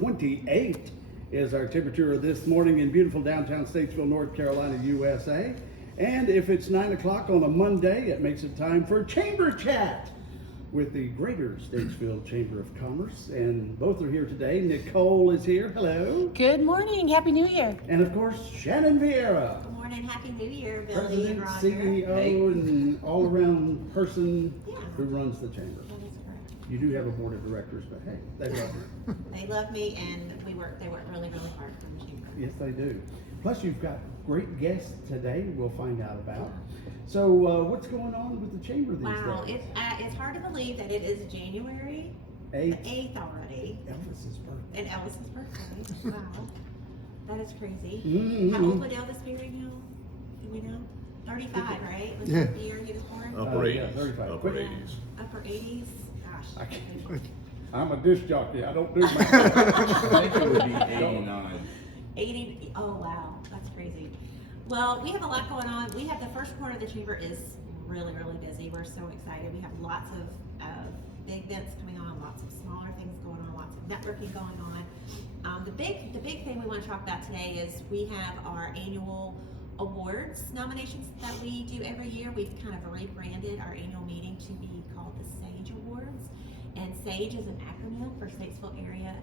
28 is our temperature this morning in beautiful downtown Statesville, North Carolina, USA. And if it's 9 o'clock on a Monday, it makes it time for Chamber Chat with the Greater Statesville Chamber of Commerce. And both are here today. Nicole is here. Hello. Good morning. Happy New Year. And of course, Shannon Vieira. Good morning. Happy New Year, Billy President, and Roger. CEO, and all-around person Yeah. who runs the chamber. That is correct. You do have a board of directors, but hey, they love you. They love me, and they work really, really hard for the chamber. Yes, they do. Plus, you've got great guests today we'll find out about. So, what's going on with the chamber these Wow, days? it's hard to believe that it is January Eight. 8th already, Elvis's birthday. and Elvis's birthday. Wow, that is crazy. Mhm. How old would Elvis be right now? Do we know? 35, right? Was Yeah. that the year he was born? Upper Yeah, 80s. 35. Upper Quick. 80s. Upper 80s? Gosh. I can't. I'm a disc jockey. I don't do math. I think it would be 89. 80, oh wow, that's crazy. Well, we have a lot going on. We have the first quarter of the chamber is really, really busy. We're so excited. We have lots of big events coming on, lots of smaller things going on, lots of networking going on. The big thing we want to talk about today is we have our annual awards nominations that we do every year. We've kind of rebranded our annual meeting to be called the SAGE Awards. And SAGE is an acronym for Statesville Area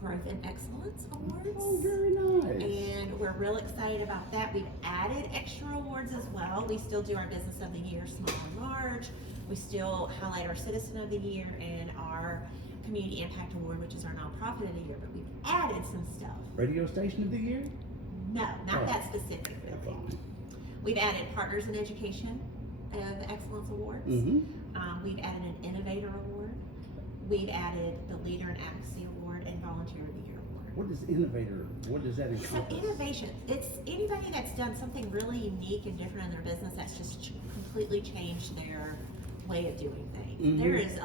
Growth and Excellence Awards. Oh, very nice. And we're real excited about that. We've added extra awards as well. We still do our Business of the Year, small and large. We still highlight our Citizen of the Year and our Community Impact Award, which is our Nonprofit of the Year. But we've added some stuff. Radio Station of the Year? No, not Oh. that specific. Yeah, fine. We've added Partners in Education of Excellence Awards. Mm-hmm. We've added an Innovator Award. We've added the Leader in Advocacy Award and Volunteer of the Year Award. What is innovator? What does that So encompass? innovation, it's anybody that's done something really unique and different in their business that's just completely changed their way of doing things. Mhm. There is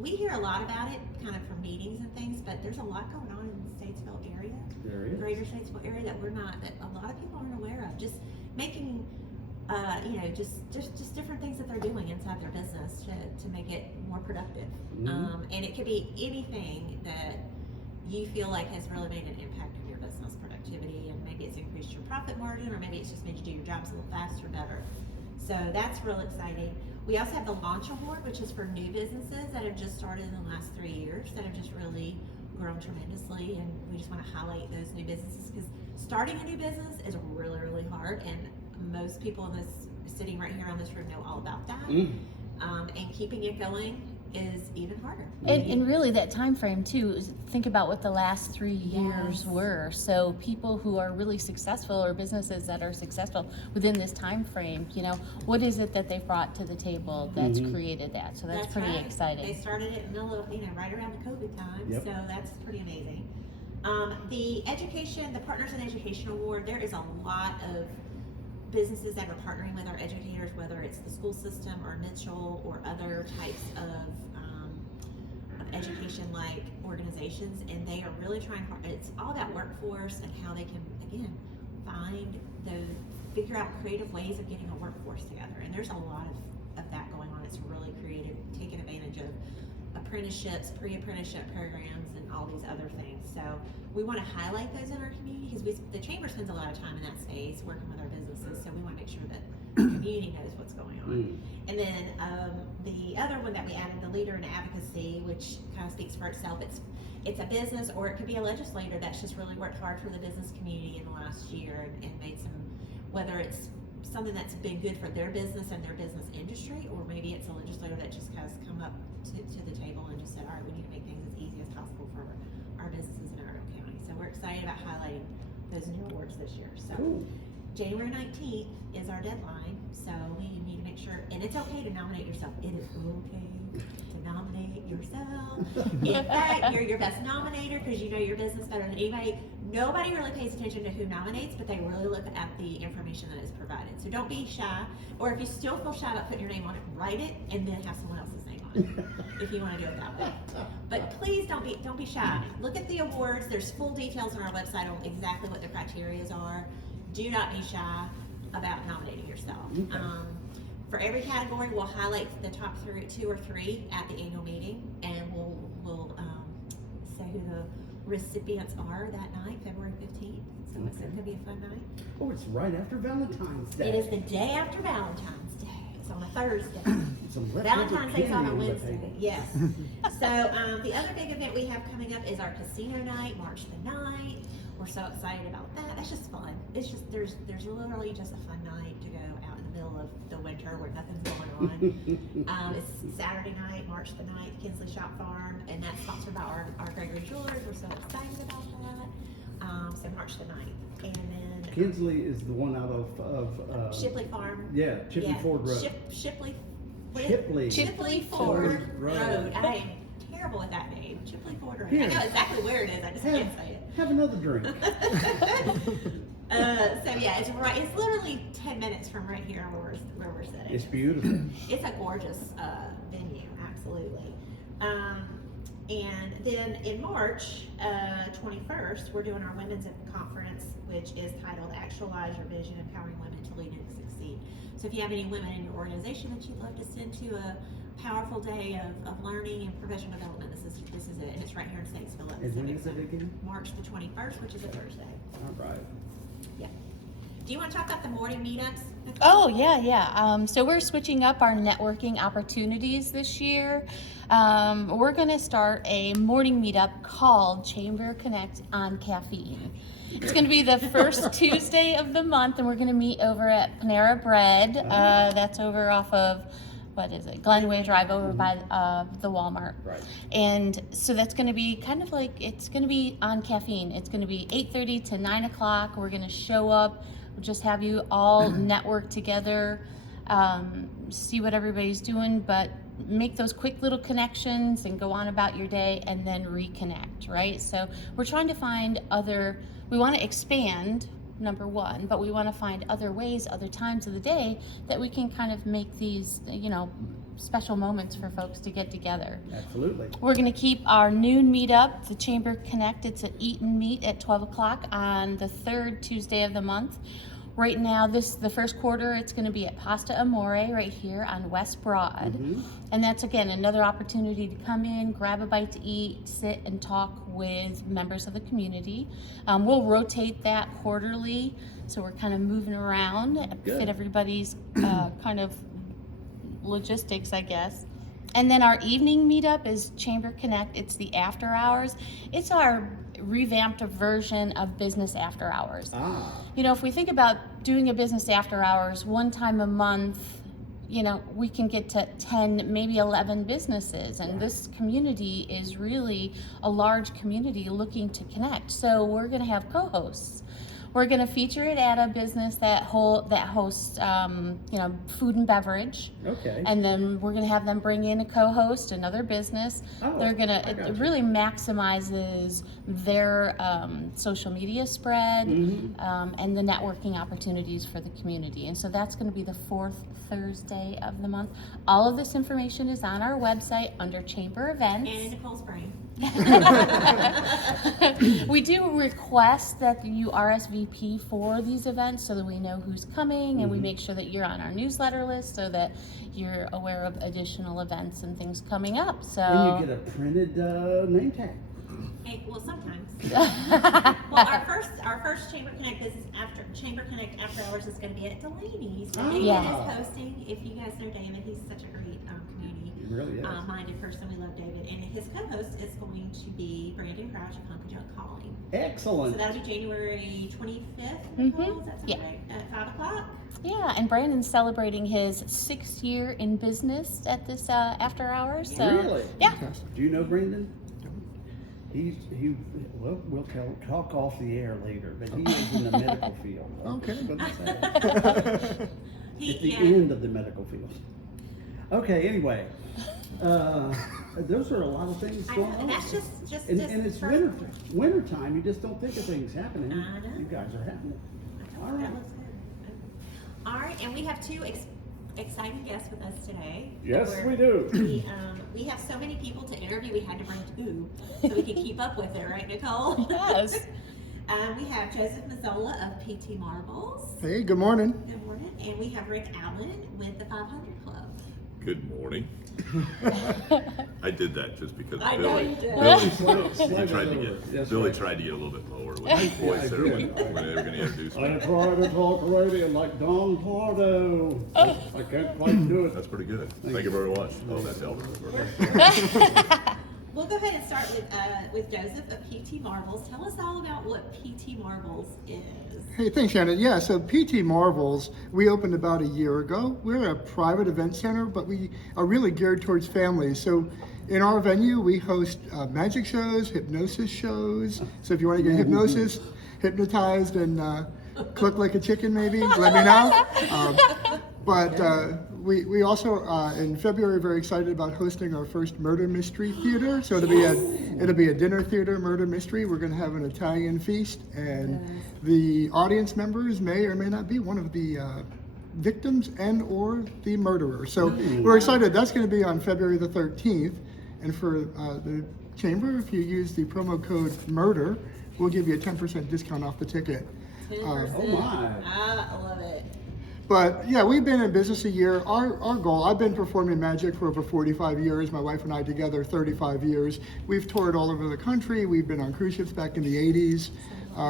we hear a lot about it kind of from meetings and things, but there's a lot going on in the Statesville area, There is. greater Statesville area that that a lot of people aren't aware of. Just making, just different things that they're doing inside their business to make it more productive. Mhm. And it could be anything that you feel like has really made an impact on your business productivity, and maybe it's increased your profit margin, or maybe it's just made you do your jobs a little faster, better. So that's real exciting. We also have the Launch Award, which is for new businesses that have just started in the last 3 years, that have just really grown tremendously, and we just want to highlight those new businesses because starting a new business is really, really hard, and most people in this sitting right here on this room know all about that. Mm. And keeping it going is even harder. And really that time frame too, think about what the last 3 years Yes. were. So people who are really successful or businesses that are successful within this time frame, what is it that they brought to the table that's Mhm. created that? So that's pretty right. They exciting. started it in the middle of, right around the COVID time, Yep. so that's pretty amazing. The Partners in Education Award, there is a lot of businesses that are partnering with our educators, whether it's the school system or Mitchell or other types of education-like organizations, and they are really trying hard. It's all about workforce and how they can, again, figure out creative ways of getting a workforce together. And there's a lot of that going on. It's really creative, taking advantage of apprenticeships, pre-apprenticeship programs, and all these other things. So we want to highlight those in our community because the chamber spends a lot of time in that space working with our businesses. So we want to make sure that the community knows what's going on. Mm. And then the other one that we added, the Leader in Advocacy, which kind of speaks for itself. It's a business, or it could be a legislator that's just really worked hard for the business community in the last year and made some, whether it's something that's been good for their business and their business industry, or maybe it's a legislator that just has come up to the table and just said, all right, we need to make things as easy as possible for our businesses in our own county. So we're excited about highlighting those new awards this year. So Cool. January 19th is our deadline, so we need to make sure, and it's okay to nominate yourself. It is okay to nominate yourself. In fact, you're your best nominator because you know your business better than anybody. Nobody really pays attention to who nominates, but they really look at the information that is provided. So don't be shy, or if you still feel shy about putting your name on it, write it and then have someone else's name on it if you want to do it that way. But please don't be shy. Look at the awards. There's full details on our website on exactly what the criteria are. Do not be shy about nominating yourself. Okay. For every category, we'll highlight the top 2 or 3 at the annual meeting, and we'll say who recipients are that night, February 15th. So it's Okay. going to be a fun night. Oh, it's right after Valentine's Day. It is the day after Valentine's Day. It's on a Thursday. Some leftover Valentine's Day's on a candy the Wednesday. table. Yes. So the other big event we have coming up is our casino night, March the 9th. We're so excited about that. That's just fun. It's just there's literally just a fun night to go out in the middle of the winter where nothing's going on. It's Saturday night, March the 9th, Kinsley Shop Farm, and that's sponsored by our Gregory Jewelers. We're so excited about that. So March the 9th, and then Kinsley is the one out of Shipley Farm. yeah, Chipley Ford Road. Shipley. what is- Shipley. Shipley Ford Road. Road. I am terrible with that name. Shipley Ford Road. Here. I know exactly where it is. I just can't say it. Have another drink. So yeah, it's right. It's literally 10 minutes from right here where we're sitting. It's beautiful. It's a gorgeous venue, absolutely. And then in March 21st, we're doing our women's conference, which is titled "Actualize Your Vision: Empowering Women to Lead and Succeed." So if you have any women in your organization that you'd love to send to a powerful day of learning and professional development, this is it. And it's right here in Statesville. And when is it again? March the 21st, which is a Thursday. All right. Yeah. Do you want to talk about the morning meetups? Oh, yeah. So we're switching up our networking opportunities this year. We're going to start a morning meetup called Chamber Connect on Caffeine. It's going to be the first Tuesday of the month, and we're going to meet over at Panera Bread. That's over off of, Glenway Drive, over by the Walmart. Right. And so that's going to be kind of like, it's going to be on caffeine. It's going to be 8:30 to 9 o'clock. We're going to show up. We'll just have you all network together, see what everybody's doing, but make those quick little connections and go on about your day and then reconnect, right? So we're trying to find we want to expand, number one, but we want to find other ways, other times of the day that we can kind of make these, special moments for folks to get together. Absolutely. We're going to keep our noon meetup, the Chamber Connect. It's an eat and meet at 12 o'clock on the third Tuesday of the month. Right now, the first quarter, it's going to be at Pasta Amore right here on West Broad. And that's, again, another opportunity to come in, grab a bite to eat, sit and talk with members of the community. We'll rotate that quarterly, so we're kind of moving around, Good. fit everybody's kind of logistics, I guess. And then our evening meetup is Chamber Connect. It's the after hours. It's our revamped version of business after hours. If we think about doing a business after hours one time a month, we can get to 10, maybe 11 businesses. And this community is really a large community looking to connect. So we're going to have co-hosts. We're going to feature it at a business that hosts, food and beverage. Okay. And then we're going to have them bring in a co-host, another business. They're going I to, got it you. really maximizes their social media spread and the networking opportunities for the community. And so that's going to be the fourth Thursday of the month. All of this information is on our website under Chamber Events. And Nicole's brain. We do request that you RSVP for these events so that we know who's coming, and we make sure that you're on our newsletter list so that you're aware of additional events and things coming up. So And you get a printed name tag. Hey, well, sometimes. Well, our first Chamber Connect, this is after Chamber Connect after hours is going to be at Delaney's. So David Yeah. is hosting. If you guys know David, he's such a great community It really is. minded person. We love David, and his co-host is going to be Brandon Crouch of Hunka Junk Calling. Excellent. So that'll be January 25th. Mhm. Does that sound Yeah. right? At 5 o'clock. yeah, and Brandon's celebrating his 6th year in business at this after hours. So Really? yeah. Do you know Brandon? We'll talk off the air later, but he is in the medical field. Okay. At the end of the medical field. Okay, anyway. Those are a lot of things I going know, on. and that's just And it's winter time. You just don't think of things happening. I know. You guys are happening. All That right. looks good. All right, and we have two exciting guests with us today. Yes, We're- we do. We have so many people to interview, we had to bring two so we could keep up with it, right, Nicole? Yes. We have Joseph Mazzola of PT Marbles. Hey, good morning. Good morning. And we have Rick Allen with the 500 Club. Good morning. I did that just because I know Billy, you did. Billy tried to get a little bit lower with his voice there when they were going to introduce I me. try to talk Arabian like Don Pardo. I can't quite do it. That's pretty good. Thank you very much. Oh, that's helping. We'll go ahead and start with Joseph of PT Marvels. Tell us all about what PT Marvels is. Hey, thanks, Shannon. Yeah, so PT Marvels, we opened about a year ago. We're a private event center, but we are really geared towards families. So in our venue, we host magic shows, hypnosis shows. So if you want to get hypnotized and cluck like a chicken maybe, let me know. We also in February are very excited about hosting our first murder mystery theater. So it'll be a dinner theater murder mystery. We're going to have an Italian feast, and the audience members may or may not be one of the victims and or the murderer. So we're excited. That's going to be on February the 13th. And for the chamber, if you use the promo code MURDER, we'll give you a 10% discount off the ticket. 10%. Oh my. I love it. But yeah, we've been in business a year. Our goal, I've been performing magic for over 45 years, my wife and I together 35 years. We've toured all over the country. We've been on cruise ships back in the 80s.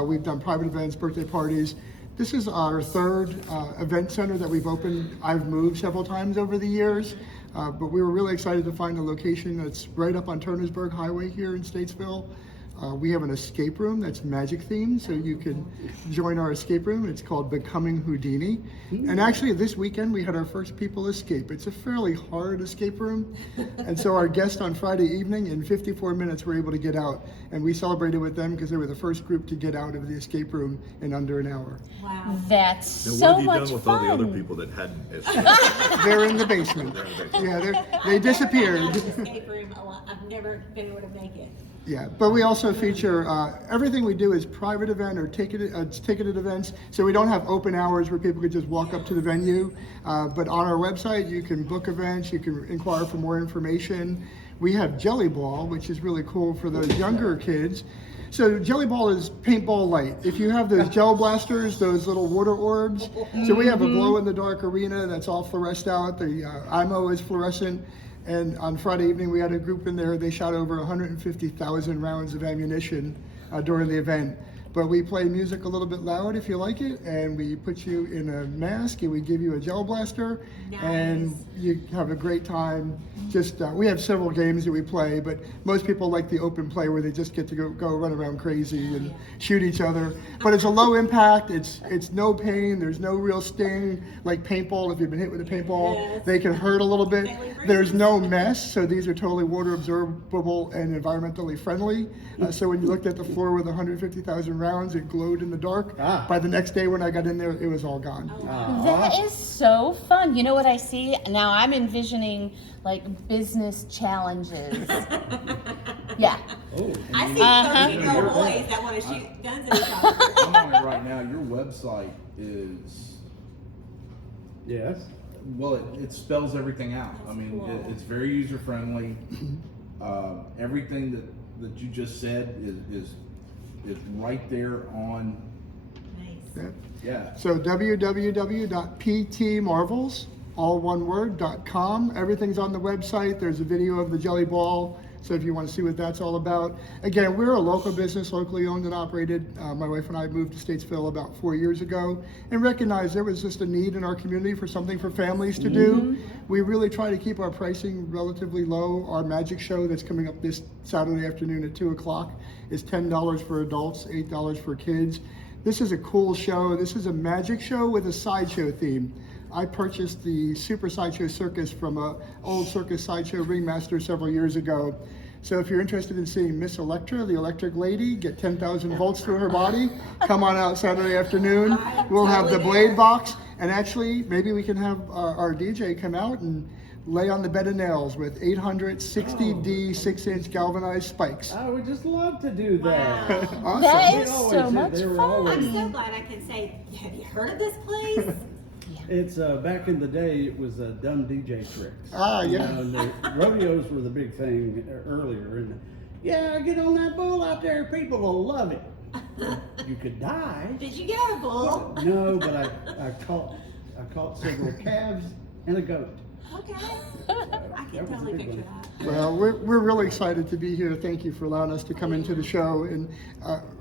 We've done private events, birthday parties. This is our third event center that we've opened. I've moved several times over the years, but we were really excited to find a location that's right up on Turnersburg Highway here in Statesville. We have an escape room that's magic themed, so you can join our escape room. It's called Becoming Houdini. And actually this weekend we had our first people escape. It's a fairly hard escape room. And so our guests on Friday evening in 54 minutes were able to get out. And we celebrated with them because they were the first group to get out of the escape room in under an hour. Wow. That's Now, so what have you much done with fun. all the other people that hadn't escaped? They're in the basement. Yeah, they disappeared. Escape room a lot. I've never been able to make it. Yeah, but we also feature, everything we do is private event or ticketed events, so we don't have open hours where people could just walk up to the venue. But on our website, you can book events, you can inquire for more information. We have Jelly Ball, which is really cool for those younger kids. So Jelly Ball is paintball light. If you have those gel blasters, those little water orbs, so we have a glow-in-the-dark arena that's all fluoresced out. The IMO is fluorescent. And on Friday evening, we had a group in there. They shot over 150,000 rounds of ammunition during the event. But we play music a little bit loud if you like it, and we put you in a mask, and we give you a gel blaster, and you have a great time. Just we have several games that we play, but most people like the open play where they just get to go run around crazy and shoot each other. But it's a low impact. It's no pain. There's no real sting like paintball. If you've been hit with a paintball, they can hurt a little bit. There's no mess, so these are totally water absorbable and environmentally friendly. So when you looked at the floor with 150,000 rounds, it glowed in the dark. By the next day when I got in there, it was all gone. That is so fun. You know what I see? Now I'm envisioning like business challenges. Yeah. I see 13-year-old boys that want to shoot guns at each other. I'm on it right now. Your website is, Yes. well, it spells everything out. I mean, cool. it's very user friendly. Everything that you just said is right there on. Nice. Yeah. So www.ptmarvels, all one word, .com. Everything's on the website. There's a video of the Jelly Ball. So if you want to see what that's all about. Again, we're a local business, locally owned and operated. My wife and I moved to Statesville about 4 years ago and recognized there was just a need in our community for something for families to do. We really try to keep our pricing relatively low. Our magic show that's coming up this Saturday afternoon at 2 o'clock is $10 for adults, $8 for kids. This is a cool show. This is a magic show with a sideshow theme. I purchased the Super Sideshow Circus from an old circus sideshow ringmaster several years ago. So if you're interested in seeing Miss Electra, the electric lady, get 10,000 volts through her body, come on out Saturday afternoon. We'll have the blade box, and actually maybe we can have our DJ come out and lay on the bed of nails with 860D 6-inch galvanized spikes. I would just love to do that. Awesome. That They is always so did. much They were fun. always- I'm so glad I can say, have you heard of this place? It's back in the day. It was dumb DJ tricks. Ah, yeah. You know, the rodeos were the big thing earlier, and yeah, get on that bull out there. People will love it. You could die. Did you get a bull? No, but I caught several calves and a goat. Okay. I That can was a totally big picture one. that. Well, we're really excited to be here. Thank you for allowing us to come into the show. And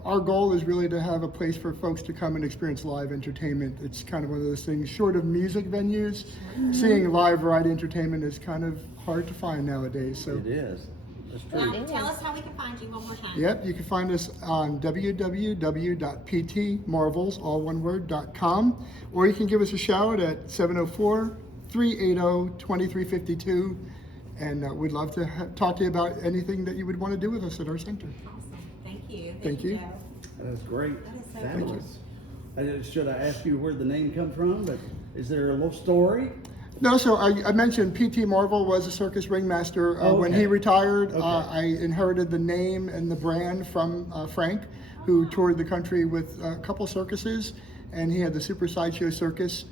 our goal is really to have a place for folks to come and experience live entertainment. It's kind of one of those things, short of music venues, seeing live variety entertainment is kind of hard to find nowadays. So, It is. That's true. Now, tell us how we can find you one more time. yep, you can find us on www.ptmarvels.com, or you can give us a shout at 704-380-2352. And we'd love to talk to you about anything that you would want to do with us at our center. Awesome. Thank you. Thank you. Joe. That's great. That is so Fabulous. Should I ask you where the name come from? But is there a little story? No, so I mentioned P.T. Marvel was a circus ringmaster. When he Okay. retired, Okay. I inherited the name and the brand from Frank, who toured the country with a couple circuses, and he had the Super Sideshow Circus,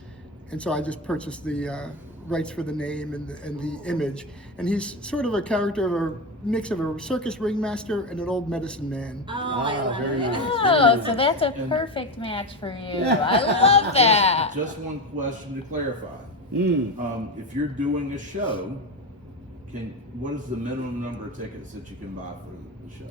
and so I just purchased the rights for the name and the image. And he's sort of a character of a mix of a circus ringmaster and an old medicine man. Oh, I love very it. nice. Oh, so that's a perfect match for you. I love that. Just one question to clarify. Mm. If you're doing a show, what is the minimum number of tickets that you can buy for the show?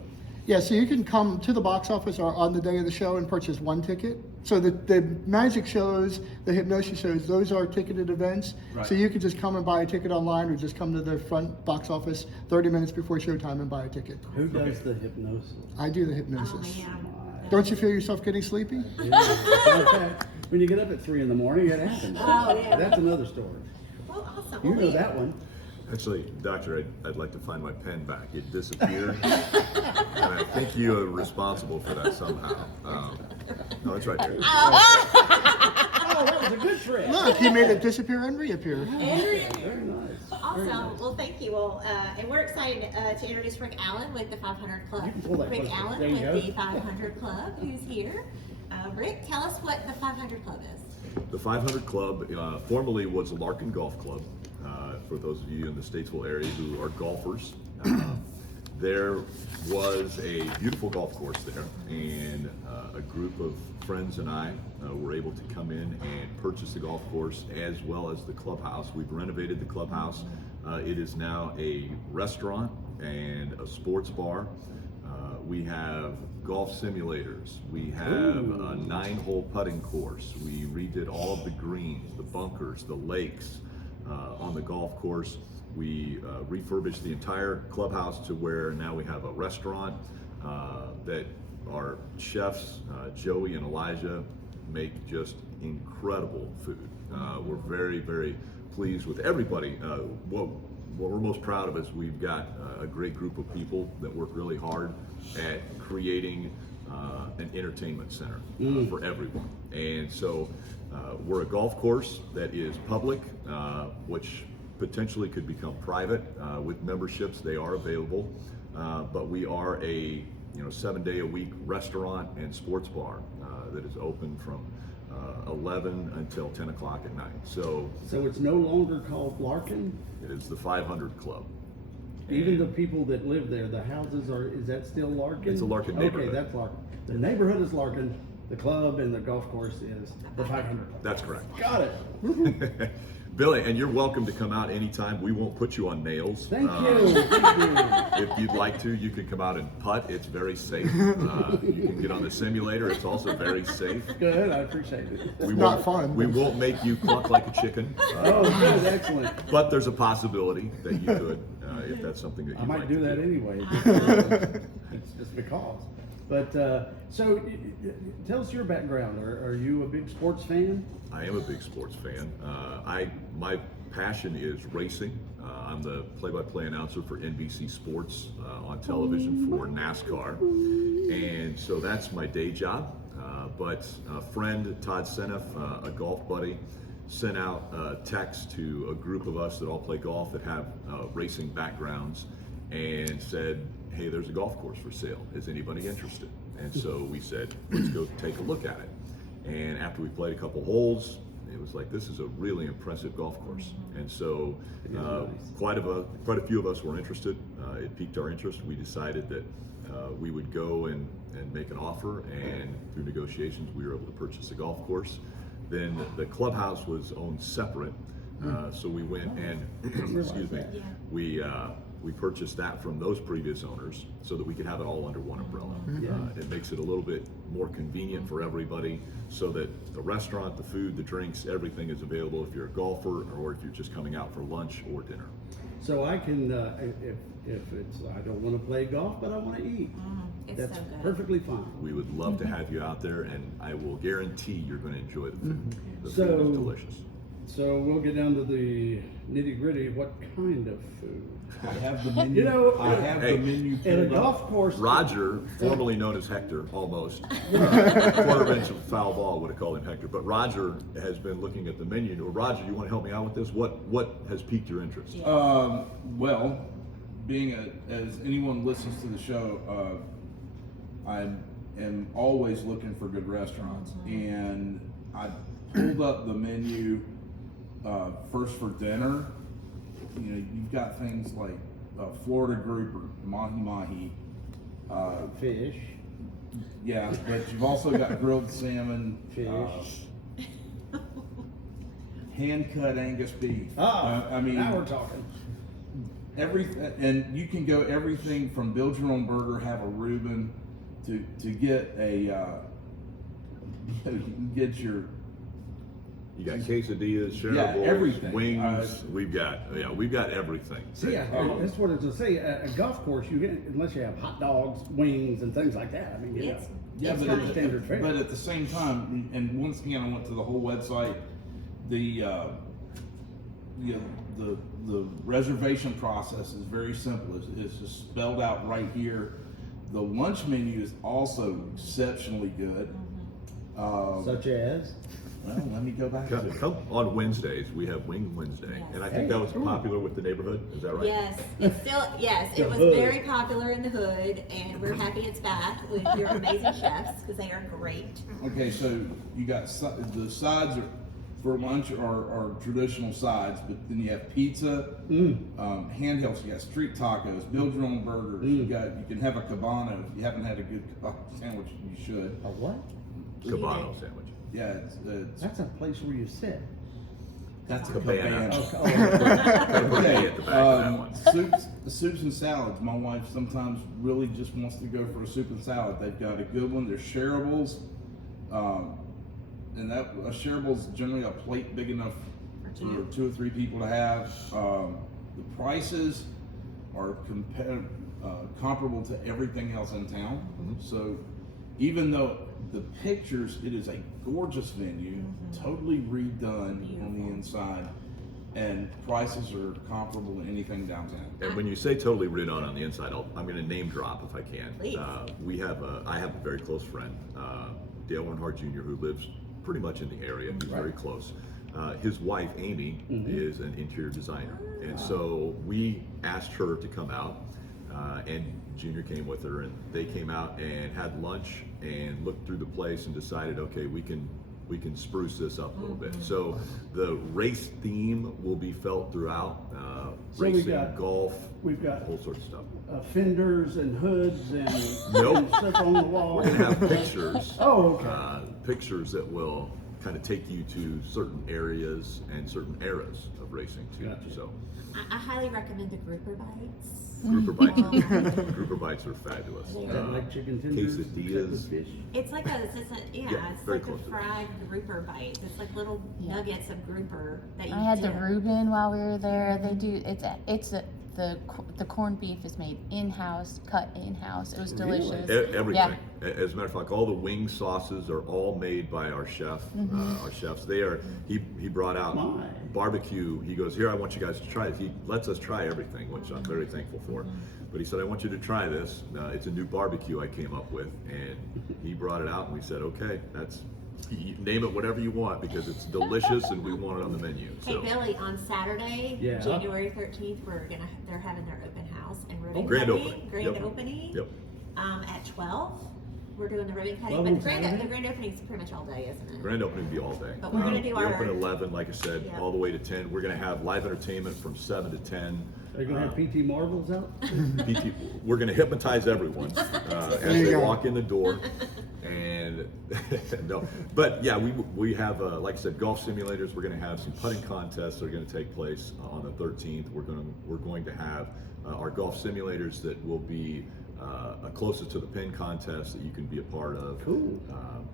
Yeah, so you can come to the box office or on the day of the show and purchase one ticket. So the magic shows, the hypnosis shows, those are ticketed events. Right. So you can just come and buy a ticket online or just come to the front box office 30 minutes before showtime and buy a ticket. Who does the hypnosis? I do the Oh, hypnosis. man. Don't you feel yourself getting sleepy? Okay. When you get up at 3 in the morning, it happens. Oh, yeah. That's another story. Well, awesome. You Well, know we- that one. Actually, Doctor, I'd like to find my pen back. It disappeared. And I think you are responsible for that somehow. No, it's right there. Oh, that was a good trick. Look, he made it disappear and reappear. Very nice. Very Awesome. nice. Well, thank you. Well, and we're excited to introduce Rick Allen with the 500 Club. You can pull that Rick closer. Allen There you with go. the 500 Club, who's here. Rick, tell us what the 500 Club is. The 500 Club formerly was the Larkin Golf Club. For those of you in the Statesville area who are golfers, there was a beautiful golf course there, and a group of friends and I were able to come in and purchase the golf course as well as the clubhouse. We've renovated the clubhouse. It is now a restaurant and a sports bar. We have golf simulators. We have a 9-hole putting course. We redid all of the greens, the bunkers, the lakes on the golf course. We refurbished the entire clubhouse to where now we have a restaurant that our chefs, Joey and Elijah, make just incredible food. We're very, very pleased with everybody. What we're most proud of is we've got a great group of people that work really hard at creating an entertainment center for everyone. And so we're a golf course that is public, which potentially could become private with memberships. They are available, but we are a 7-day-a-week restaurant and sports bar that is open from 11 until 10 o'clock at night. So So it's no longer called Larkin? it is the 500 Club. Even the people that live there, the houses are, is that still Larkin? It's a Larkin neighborhood. Okay, that's Larkin. The neighborhood is Larkin, the club and the golf course is the 500 Club. That's correct. Got it. Billy, and you're welcome to come out anytime. We won't put you on nails. Thank you. Thank you. If you'd like to, you can come out and putt. It's very safe. You can get on the simulator. It's also very safe. Good, I appreciate it. We Not won't, fun. We won't make you cluck like a chicken. Oh, good, excellent. But there's a possibility that you could, if that's something that I you'd might like do to that do. anyway. It's just because. But, so tell us your background. Are you a big sports fan? I am a big sports fan. My passion is racing. I'm the play-by-play announcer for NBC Sports on television for NASCAR, and so that's my day job. But a friend, Todd Seneff, a golf buddy, sent out a text to a group of us that all play golf that have racing backgrounds, and said, "Hey, there's a golf course for sale. Is anybody interested?" And so we said, "Let's go take a look at it." And after we played a couple holes, it was like, this is a really impressive golf course. And so quite a few of us were interested. It piqued our interest. We decided that we would go and make an offer, and through negotiations we were able to purchase the golf course. Then the clubhouse was owned separate So we went and, excuse me, Yeah. we purchased that from those previous owners so that we could have it all under one umbrella. It makes it a little bit more convenient for everybody, so that the restaurant, the food, the drinks, everything is available if you're a golfer or if you're just coming out for lunch or dinner. So I can, if it's, I don't want to play golf, but I want to eat. It's That's so good. perfectly fine. We would love to have you out there, and I will guarantee you're going to enjoy the food. The So- food is delicious. So we'll get down to the nitty gritty. What kind of food? I have the menu. You know, I have hey, the menu. At a pulled up. golf course. Roger, formerly known as Hector, almost. Quarter inch of foul ball would have called him Hector. But Roger has been looking at the menu. Roger, you want to help me out with this? What has piqued your interest? Well, being as anyone listens to the show, I am always looking for good restaurants, and I pulled up the menu first for dinner. You know, you've got things like Florida grouper, mahi, Fish. yeah, but you've also got grilled salmon, Fish. hand cut Angus beef. I mean, now we're talking. Everything, and you can go everything from build your own burger, have a Reuben, to get a you can get your You got quesadillas, shareables, everything. wings. We've got everything. See, that's what I was going to say. A golf course, you get, unless you have hot dogs, wings, and things like that. I mean, you know, It's but funny. standard fare. But at the same time, and once again, I went to the whole website. The reservation process is very simple. It's just spelled out right here. The lunch menu is also exceptionally good. such as. Well, let me go back to it. Come on Wednesdays, we have Wing Wednesday, Yes. and I think that was popular with the neighborhood. Is that right? Yes, it's still, yes, The it was hood. very popular in the hood, and we're happy it's back with your amazing chefs, because they are great. Okay, so you got the sides are, for lunch are traditional sides, but then you have pizza, handhelds. You got street tacos, build your own burgers. You can have a cabana. If you haven't had a good sandwich, you should. A what? Cabano sandwich. Yeah, That's a place where you sit. that's a Cabana. cabana. Gotta put an E at the back of that one. Soups and salads. My wife sometimes really just wants to go for a soup and salad. They've got a good one. There's shareables, and that a shareable is generally a plate big enough for 2 or 3 people to have. The prices are comparable to everything else in town. So even though the pictures, it is a gorgeous venue, totally redone on the inside, and prices are comparable to anything downtown. And when you say totally redone on the inside, I'm going to name drop if I can. Please. I have a very close friend, Dale Earnhardt Jr., who lives pretty much in the area. He's very close. His wife, Amy, is an interior designer. And so we asked her to come out, and Junior came with her, and they came out and had lunch and looked through the place and decided, okay, we can spruce this up a little bit. So the race theme will be felt throughout, So we racing, got- golf, We've got whole sorts of stuff. fenders and hoods and, Nope. and stuff on the wall. We're gonna have pictures. Oh, okay. Pictures that will kind of take you to certain areas and certain eras of racing too. Gotcha. So I highly recommend the grouper bites. grouper bites, grouper bites are fabulous. Is that like chicken tenders? quesadillas. with fish? It's like it's Yeah, it's very like close a to fried grouper bites. It's like little nuggets of grouper that you I had the dip. Reuben while we were there. They do the corned beef is made in-house, cut in-house. It was delicious. Everything. Yeah. As a matter of fact, all the wing sauces are all made by our chef. Our chefs. They are. He brought out My. barbecue. He goes, here, I want you guys to try it. He lets us try everything, which I'm very thankful for. But he said, I want you to try this. It's a new barbecue I came up with, and he brought it out, and we said, okay, you name it whatever you want because it's delicious and we want it on the menu. Hey So Billy, on Saturday, Yeah. January 13th, they're having their open house and ribbon grand cutting. opening. Grand Yep. opening. Yep. At 12. We're doing the ribbon cutting, 12 but on the Saturday? grand opening is pretty much all day, isn't it? Grand opening will be all day. But we're gonna do we our- open at 11, like I said, Yeah. all the way to 10. We're gonna have live entertainment from 7 to 10. Are you gonna have PT Marbles out? PT, we're gonna hypnotize everyone as you they go. walk in the door. And no, but yeah, we have like I said, golf simulators. We're going to have some putting contests that are going to take place on the 13th. We're going to have our golf simulators that will be closest to the pin contest that you can be a part of. Cool.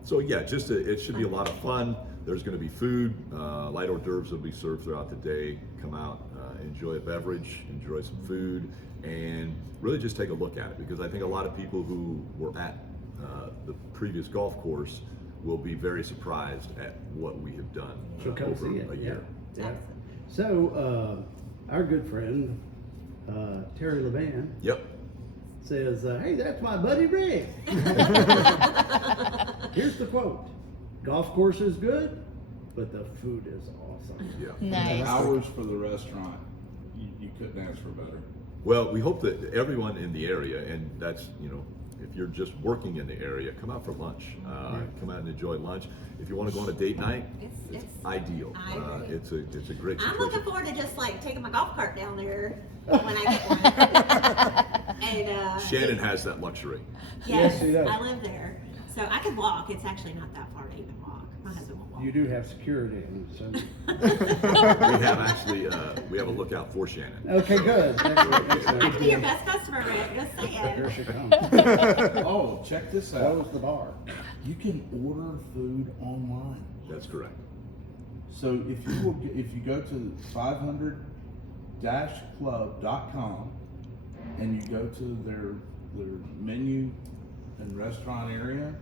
So yeah, it should be a lot of fun. There's going to be food, light hors d'oeuvres will be served throughout the day. Come out, enjoy a beverage, enjoy some food, and really just take a look at it, because I think a lot of people who were at the previous golf course will be very surprised at what we have done So come over see it. a year. Yeah. So our good friend Terry Levan Yep. says, "Hey, that's my buddy Rick." Here's the quote: "Golf course is good, but the food is awesome." Yeah. Nice. Hours for the restaurant, you couldn't ask for better. Well, we hope that everyone in the area, and that's, if you're just working in the area, come out for lunch. Come out and enjoy lunch. If you want to go on a date night, It's ideal. I agree. It's a great I'm situation. looking forward to just like taking my golf cart down there when I get one. And Shannon has that luxury. yes, she does. I live there, so I could walk. It's actually not that far to even walk. My husband won't walk. You do have security, so We have a lookout for Shannon. okay, good. I could be your best customer, Rick. Just Here saying. she comes. Oh, check this Close out. the bar. You can order food online. That's correct. So if you go to 500-club.com and you go to their menu and restaurant area,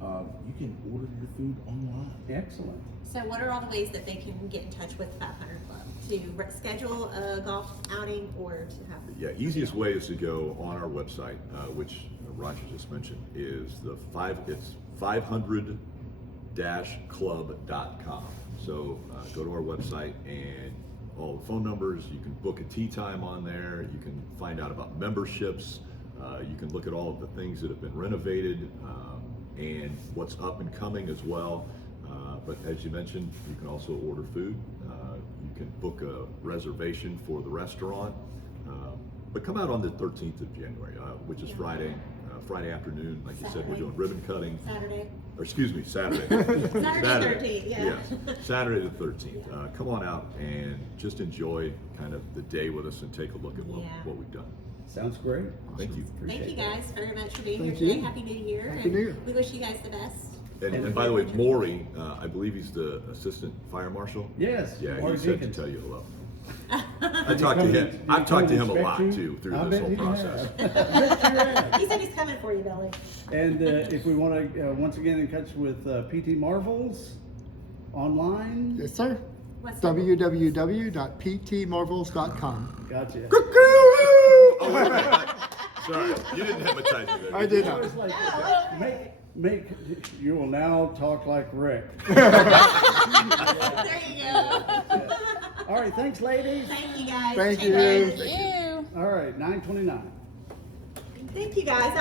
you can order your food online. Excellent. So, what are all the ways that they can get in touch with 500 Club to schedule a golf outing or to have? Yeah, easiest way is to go on our website, which Roger just mentioned, is it's 500-club.com. So go to our website and all the phone numbers. You can book a tee time on there. You can find out about memberships. You can look at all of the things that have been renovated and what's up and coming as well. But as you mentioned, you can also order food. You can book a reservation for the restaurant. But come out on the 13th of January, which is Friday afternoon. Like you said, we're doing ribbon cutting. Saturday. Or excuse me, Saturday. Saturday 13th, yeah. Yes, Saturday the 13th. Come on out and just enjoy kind of the day with us and take a look at Yeah. what we've done. Sounds great. Thank you. Thank you guys very much for being Thank here today. you. Happy New Year. Happy and New Year. We wish you guys the best. And by the way, Maury, I believe he's the assistant fire marshal. Yes. Yeah, Maury he said to Jenkins. tell you hello. I talked to him. I've talked to him a lot too through I this bet whole he process. has. I bet you have. He said he's coming for you, Billy. And if we want to, once again, in touch with PT Marvels online. Yes, sir. What's the- www.ptmarvels.com. Gotcha. Oh, wait a minute. Sorry, you didn't hypnotize me there. I did I not. was like, make, you will now talk like Rick. There you go. All right, thanks, ladies. Thank you guys. Thank Hey, you. guys. Thank you. All right, 9:29. Thank you guys.